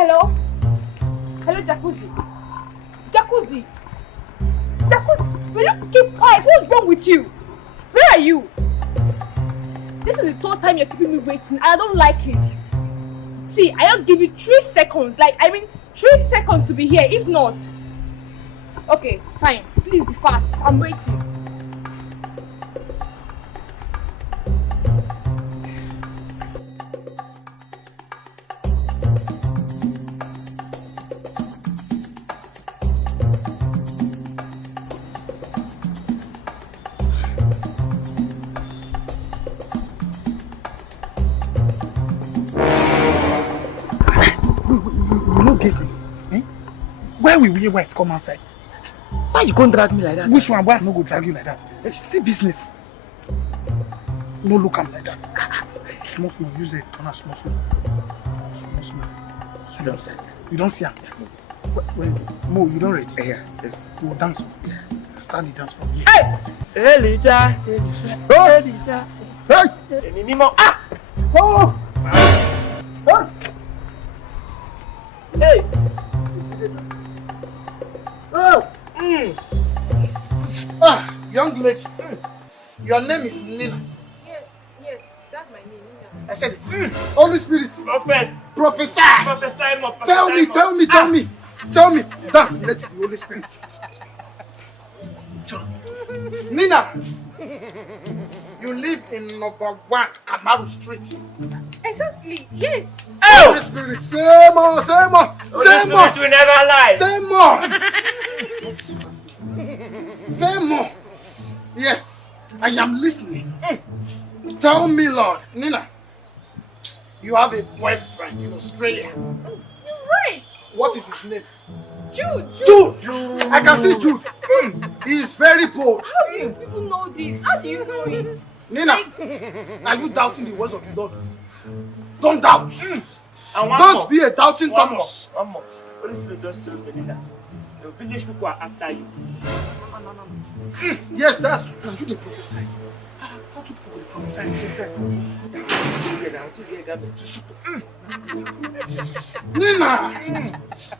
Hello? Hello, Jacuzzi? Jacuzzi? Jacuzzi? Will you keep quiet? What's wrong with you? Where are you? This is the third time you're keeping me waiting and I don't like it. See, I just give you 3 seconds. 3 seconds to be here. If not... Okay, fine. Please be fast. I'm waiting. Cases, eh? Where will we wait come outside? Why you can't drag me like that? Which one? Why I no go drag you like that? It's still business. No look am like that. Small, use it. Turn small. You don't see him. Mo, you don't ready? Yeah. Yes. We'll dance. Yeah. Start the dance from here. Hey, Lija. Hey, Lija. Hey! Ah! Oh! Hey! Hey! Oh! Ah, young lady. Your name is Nina. Yes, that's my name, Nina. I said it. Holy Spirit. Prophet. Prophesy. Prophesy. Tell me. That's let the Holy Spirit. Nina, you live in number 1 Kamaru Street. Exactly, yes. Holy Spirit, say more. Holy Spirit will never lie. Say more. Yes, I am listening. Tell me, Lord. Nina, you have a boyfriend in Australia. You're right. What is his name? Jude. I can see Jude. He is very bold. How do you people know this? How do you know it? Nina, are you doubting the words of the Lord? Don't doubt. Don't be a doubting Thomas. One more. Holy Spirit just told me that the village people are after you. No. Yes, that's true. Now you dey prophesy. How to prophesy the same time?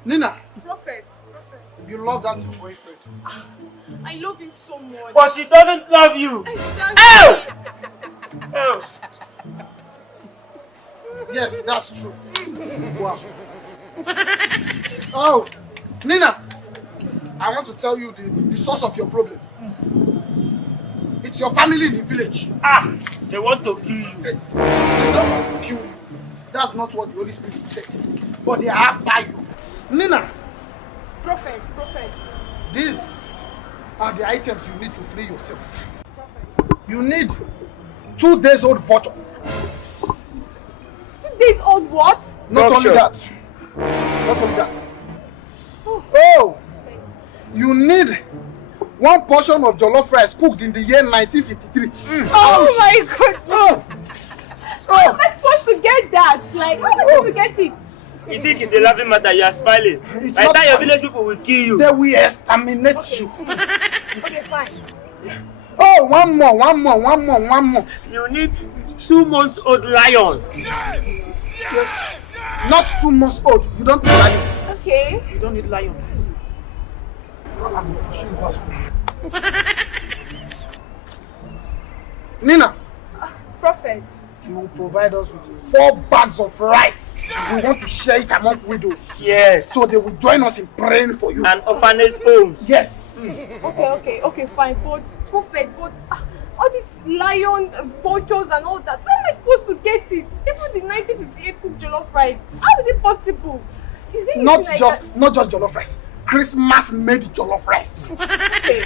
Nina. Prophet. You love that your boyfriend. I love him so much. But she doesn't love you. Exactly. Oh! Yes, that's true. Wow. Oh, Nina, I want to tell you the source of your problem. It's your family in the village. They want to kill you. They don't want to kill you. That's not what the Holy Spirit said. But they are after you. Nina. Prophet. These are the items you need to free yourself. Prophet. You need 2 days old vulture. 2 days old what? Not only that. Oh! You need 1 portion of jollof rice cooked in the year 1953. Oh my God! How am I supposed to get that? How am I supposed to get it? You think it's a laughing matter? You are smiling. By the time your village people will kill you. They will exterminate you. Okay, fine. Oh, one more. You need 2 months old lion. Not 2 months old. You don't need lion. Okay. You don't need lion. Nina. Prophet. You will provide us with 4 bags of rice. We want to share it among widows. Yes. So they will join us in praying for you. And orphanage homes. Yes. Okay, fine. But Prophet, all these lion vultures and all that, where am I supposed to get it? Even the 1958 cooked jollof rice. How is it possible? Is it not just jollof rice. Christmas made jollof rice. Okay.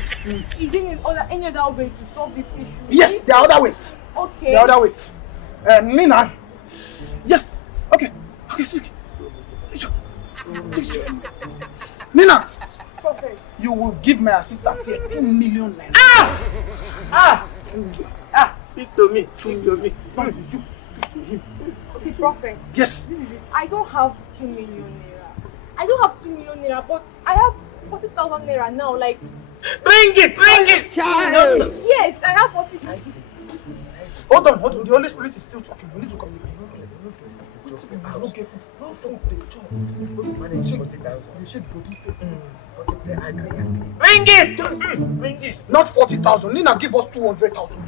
Is there any other way to solve this issue? Yes, there are other ways. Okay. There are other ways. Nina. Yes. Okay, speak. Nina. Prophet. You will give my assistant here 2 million naira. Speak to me. Speak to me. No, you speak to him. Okay, Prophet. Yes. This is it. I don't have 2 million naira. I don't have 2 million naira, but I have 40,000 naira now. Bring it! Yes, I have 40,000. Hold on. The Holy Spirit is still talking. We need to communicate. You shake body first. Ring it! Ring it! Not 40,000. Nina, give us 200,000.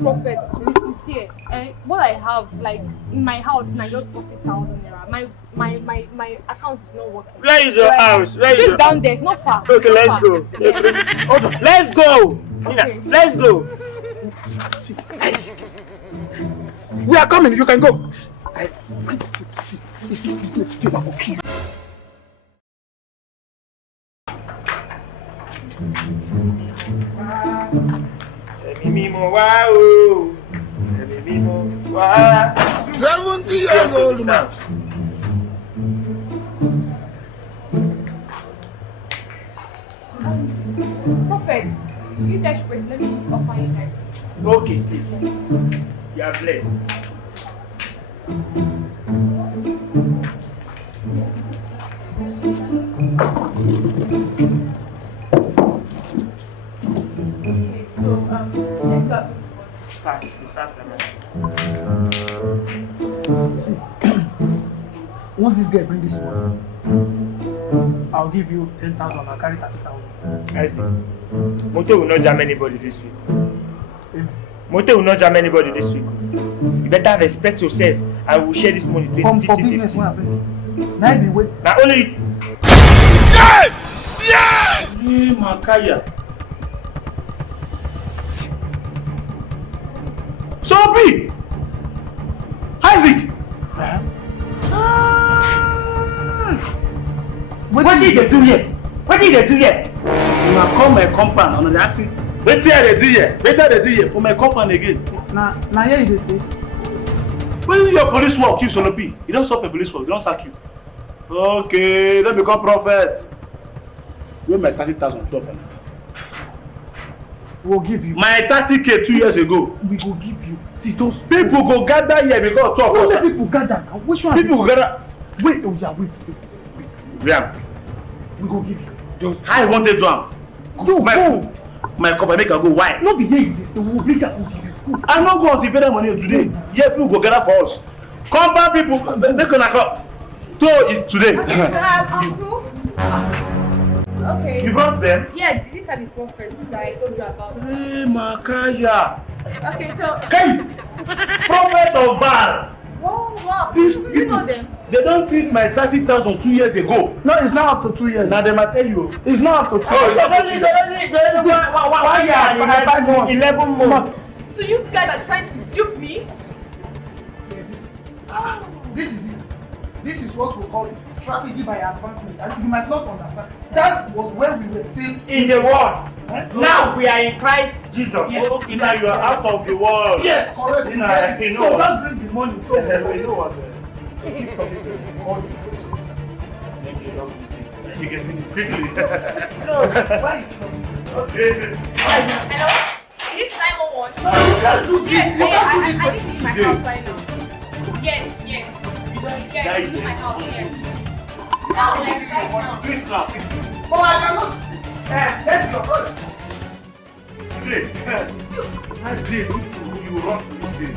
Prophet, to be sincere, what I have, like, in my house, now just 40,000 naira. My account is not working. Where is your house? Where is Just your... down there, it's not far. Okay, let's go. Yeah. Hold on. Let's go! Nina, Okay. let's go! See. We are coming. You can go. See. If this business fail, I will kill you. Wow! 70 years old man. Prophet, you guys should wait. Let me offer you guys. Okay, sit. You are blessed. Okay, so, let's go. Fast, be faster, man. See, once this guy bring this money, I'll give you 10,000. I'll carry 30,000. I see. Moto will not jam anybody this week. Amen. Moto will not jam anybody this week. You better respect yourself and we'll share this money 20, Come 50, for business 50. when I bring it. Now be wait. Now only... Hey, Makaya. Sophie! Isaac! What did they do here? What did they do here? You have come my compound and they asking, wetin I dey do here? Wetin I dey do here for my compound again? Now here you dey stay. When is your police work, you Solopi? You don't stop a police work, you don't sack you. Okay, don't become prophet. Where my 30,000 12 for that? We'll give you. My 30K 2 years ago. We will give you. See those People go gather here because 12 Don't let us. people gather now. Which one? People go gather. Wait. Oh yeah. Wait. Liam, We go give you. how you want to do am? Go. My company make I go why? No be here you dey stay. We will bring am. We'll give you. Go. I no go until pay that money today. Here people go gather for us. Compound people make una come. To it today. Okay, so I'll go. Okay. You brought them? Yeah, these are the prophets that I told you about. Hey, Makaya. Okay, so... Hey, prophet of Baal. Wow. These You know them? They don't feed my 30,000 2 years ago. No, it's not up to 2 years. Now they might tell you. It's not up to 2 Oh, years. it's not up to 2 years. 11 months. So you guys are trying to dupe me? This is it. This is what we call strategy by advancement. And you might not understand. That was when we were still In the world. Now we are in Christ Jesus. Yes. Okay, now you are out of the world. Yes, correct. You know, you know So what? just bring the money. You know what? Keep talking to all the you can see it quickly. No, why? Okay. Hello? Is this 911? No, you can't do this. Yes, You can't do I this. think it's my house right now. Yes. Yes, this is my house, yes. Now, like right now. Please clap. Oh, I cannot. Let's go. Today, I did you run to this day.